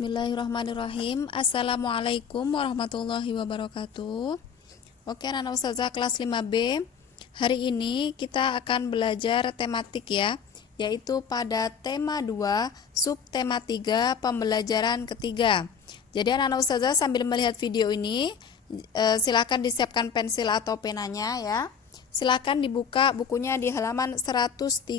Bismillahirrahmanirrahim. Assalamualaikum warahmatullahi wabarakatuh. Oke, anak ustazah kelas 5B. Hari ini kita akan belajar tematik ya, yaitu pada tema 2, subtema 3, pembelajaran ketiga. Jadi anak ustazah sambil melihat video ini, silakan disiapkan pensil atau penanya ya. Silakan dibuka bukunya di halaman 131.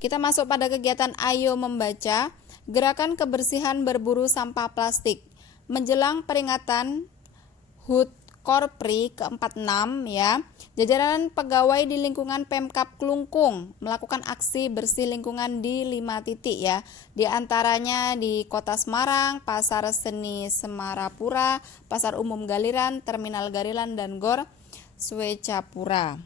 Kita masuk pada kegiatan Ayo Membaca, gerakan kebersihan berburu sampah plastik. Menjelang peringatan HUT Korpri ke-46 ya, jajaran pegawai di lingkungan Pemkab Klungkung melakukan aksi bersih lingkungan di 5 titik ya. Di antaranya di Kota Semarang, Pasar Seni Semarapura, Pasar Umum Galiran, Terminal Galiran, dan Gor Swecapura.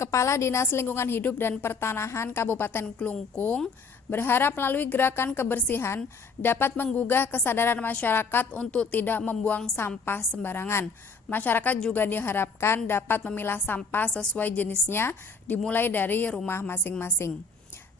Kepala Dinas Lingkungan Hidup dan Pertanahan Kabupaten Klungkung berharap melalui gerakan kebersihan dapat menggugah kesadaran masyarakat untuk tidak membuang sampah sembarangan. Masyarakat juga diharapkan dapat memilah sampah sesuai jenisnya, dimulai dari rumah masing-masing.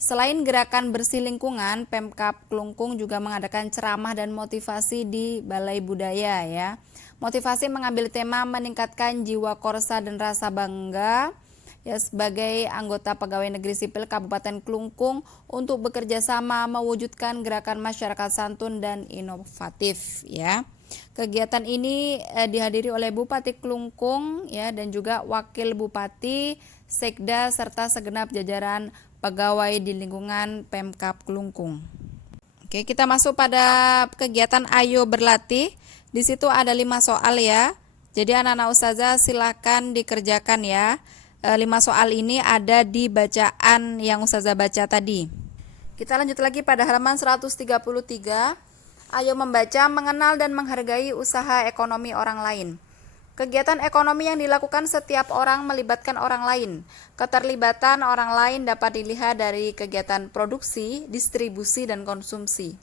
Selain gerakan bersih lingkungan, Pemkab Klungkung juga mengadakan ceramah dan motivasi di Balai Budaya ya. Motivasi mengambil tema meningkatkan jiwa korsa dan rasa bangga ya sebagai anggota pegawai negeri sipil Kabupaten Klungkung untuk bekerja sama mewujudkan gerakan masyarakat santun dan inovatif ya. Kegiatan ini dihadiri oleh Bupati Klungkung ya dan juga Wakil Bupati, Sekda serta segenap jajaran pegawai di lingkungan Pemkab Klungkung. Oke, kita masuk pada kegiatan Ayo Berlatih. Di situ ada 5 soal ya. Jadi anak-anak ustazah silakan dikerjakan ya. 5 soal ini ada di bacaan yang ustazah baca tadi. Kita lanjut lagi pada halaman 133. Ayo membaca, mengenal dan menghargai usaha ekonomi orang lain. Kegiatan ekonomi yang dilakukan setiap orang melibatkan orang lain. Keterlibatan orang lain dapat dilihat dari kegiatan produksi, distribusi, dan konsumsi.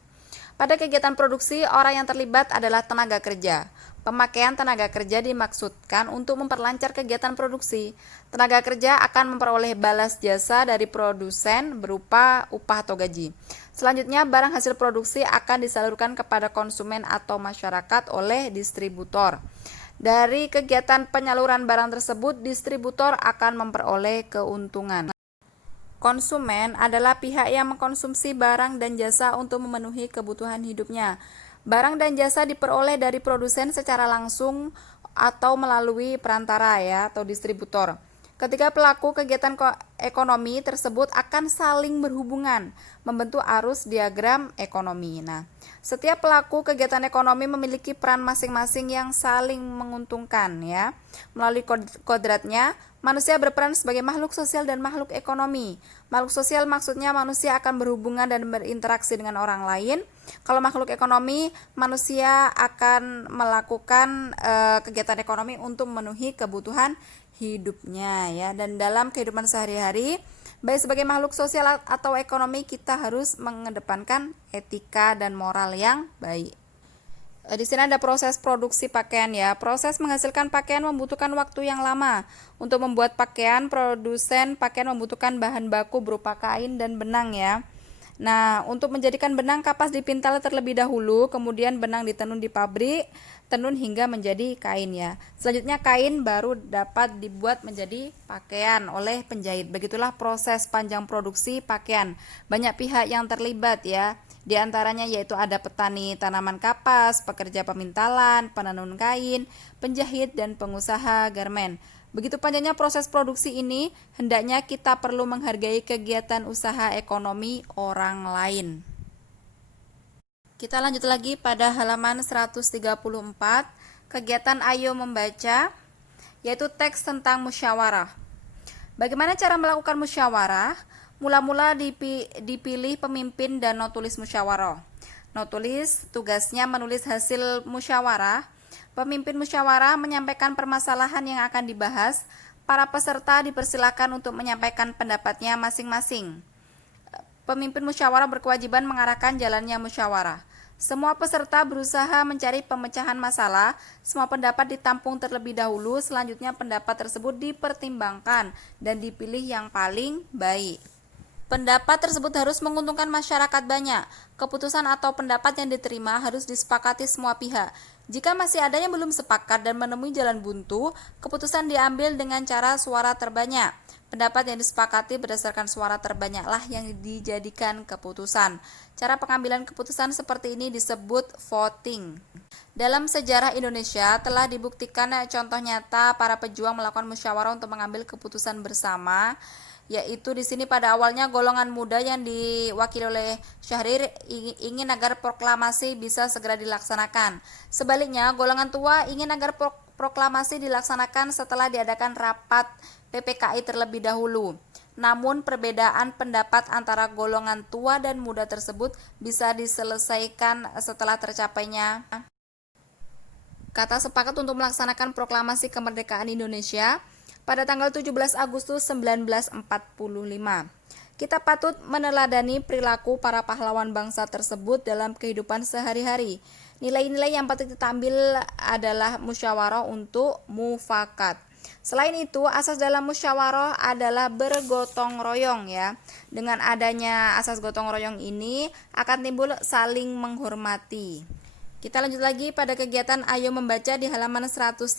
Pada kegiatan produksi, orang yang terlibat adalah tenaga kerja. Pemakaian tenaga kerja dimaksudkan untuk memperlancar kegiatan produksi. Tenaga kerja akan memperoleh balas jasa dari produsen berupa upah atau gaji. Selanjutnya, barang hasil produksi akan disalurkan kepada konsumen atau masyarakat oleh distributor. Dari kegiatan penyaluran barang tersebut, distributor akan memperoleh keuntungan. Konsumen adalah pihak yang mengkonsumsi barang dan jasa untuk memenuhi kebutuhan hidupnya. Barang dan jasa diperoleh dari produsen secara langsung atau melalui perantara ya atau distributor. Ketiga pelaku kegiatan ekonomi tersebut akan saling berhubungan, membentuk arus diagram ekonomi. Nah, setiap pelaku kegiatan ekonomi memiliki peran masing-masing yang saling menguntungkan ya. Melalui kodratnya, manusia berperan sebagai makhluk sosial dan makhluk ekonomi. Makhluk sosial maksudnya manusia akan berhubungan dan berinteraksi dengan orang lain. Kalau makhluk ekonomi, manusia akan melakukan kegiatan ekonomi untuk memenuhi kebutuhan hidupnya ya. Dan dalam kehidupan sehari-hari, baik sebagai makhluk sosial atau ekonomi, kita harus mengedepankan etika dan moral yang baik. Di sini ada proses produksi pakaian ya. Proses menghasilkan pakaian membutuhkan waktu yang lama. Untuk membuat pakaian, produsen pakaian membutuhkan bahan baku berupa kain dan benang ya. Nah, untuk menjadikan benang, kapas dipintal terlebih dahulu, kemudian benang ditenun di pabrik, tenun hingga menjadi kain ya. Selanjutnya kain baru dapat dibuat menjadi pakaian oleh penjahit. Begitulah proses panjang produksi pakaian. Banyak pihak yang terlibat ya. Di antaranya yaitu ada petani tanaman kapas, pekerja pemintalan, penenun kain, penjahit, dan pengusaha garmen. Begitu panjangnya proses produksi ini, hendaknya kita perlu menghargai kegiatan usaha ekonomi orang lain. Kita lanjut lagi pada halaman 134, kegiatan Ayo Membaca, yaitu teks tentang musyawarah. Bagaimana cara melakukan musyawarah? Mula-mula dipilih pemimpin dan notulis musyawarah. Notulis tugasnya menulis hasil musyawarah. Pemimpin musyawarah menyampaikan permasalahan yang akan dibahas. Para peserta dipersilakan untuk menyampaikan pendapatnya masing-masing. Pemimpin musyawarah berkewajiban mengarahkan jalannya musyawarah. Semua peserta berusaha mencari pemecahan masalah. Semua pendapat ditampung terlebih dahulu. Selanjutnya pendapat tersebut dipertimbangkan dan dipilih yang paling baik. Pendapat tersebut harus menguntungkan masyarakat banyak. Keputusan atau pendapat yang diterima harus disepakati semua pihak. Jika masih ada yang belum sepakat dan menemui jalan buntu, keputusan diambil dengan cara suara terbanyak. Pendapat yang disepakati berdasarkan suara terbanyaklah yang dijadikan keputusan. Cara pengambilan keputusan seperti ini disebut voting. Dalam sejarah Indonesia telah dibuktikan contoh nyata para pejuang melakukan musyawarah untuk mengambil keputusan bersama, yaitu di sini pada awalnya golongan muda yang diwakili oleh Syahrir ingin agar proklamasi bisa segera dilaksanakan. Sebaliknya, golongan tua ingin agar proklamasi dilaksanakan setelah diadakan rapat PPKI terlebih dahulu. Namun perbedaan pendapat antara golongan tua dan muda tersebut bisa diselesaikan setelah tercapainya kata sepakat untuk melaksanakan proklamasi kemerdekaan Indonesia pada tanggal 17 Agustus 1945. Kita patut meneladani perilaku para pahlawan bangsa tersebut dalam kehidupan sehari-hari. Nilai-nilai yang patut kita ambil adalah musyawarah untuk mufakat. Selain itu, asas dalam musyawarah adalah bergotong royong ya. Dengan adanya asas gotong royong ini akan timbul saling menghormati. Kita lanjut lagi pada kegiatan Ayo Membaca di halaman 136.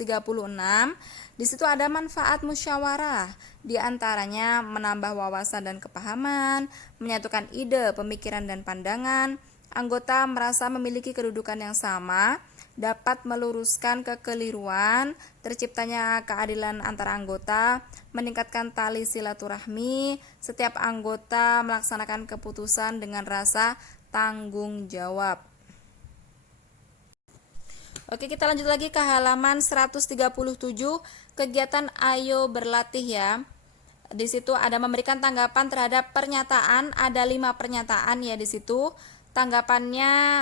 Di situ ada manfaat musyawarah. Di antaranya menambah wawasan dan kepahaman, menyatukan ide, pemikiran dan pandangan. Anggota merasa memiliki kedudukan yang sama, dapat meluruskan kekeliruan, terciptanya keadilan antara anggota, meningkatkan tali silaturahmi. Setiap anggota melaksanakan keputusan dengan rasa tanggung jawab. Oke, kita lanjut lagi ke halaman 137, kegiatan Ayo Berlatih ya. Di situ ada memberikan tanggapan terhadap pernyataan, ada 5 pernyataan ya di situ. Tanggapannya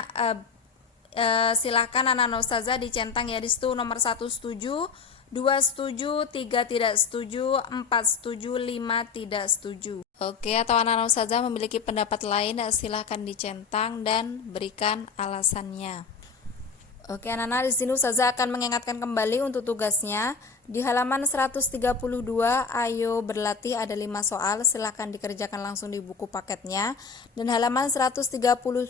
silahkan anak-anak ustazah dicentang ya di situ. Nomor 1 setuju, 2 setuju, 3 tidak setuju, 4 setuju, 5 tidak setuju. Oke, atau anak-anak ustazah memiliki pendapat lain, silahkan dicentang dan berikan alasannya. Oke anak-anak, di sini ustazah akan mengingatkan kembali untuk tugasnya. Di halaman 132 Ayo Berlatih ada 5 soal, silahkan dikerjakan langsung di buku paketnya. Dan halaman 137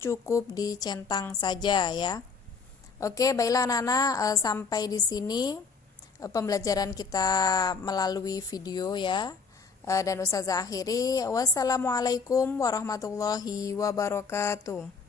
cukup dicentang saja ya. Oke, baiklah anak-anak, sampai di sini pembelajaran kita melalui video ya. Dan ustazah akhiri, wassalamualaikum warahmatullahi wabarakatuh.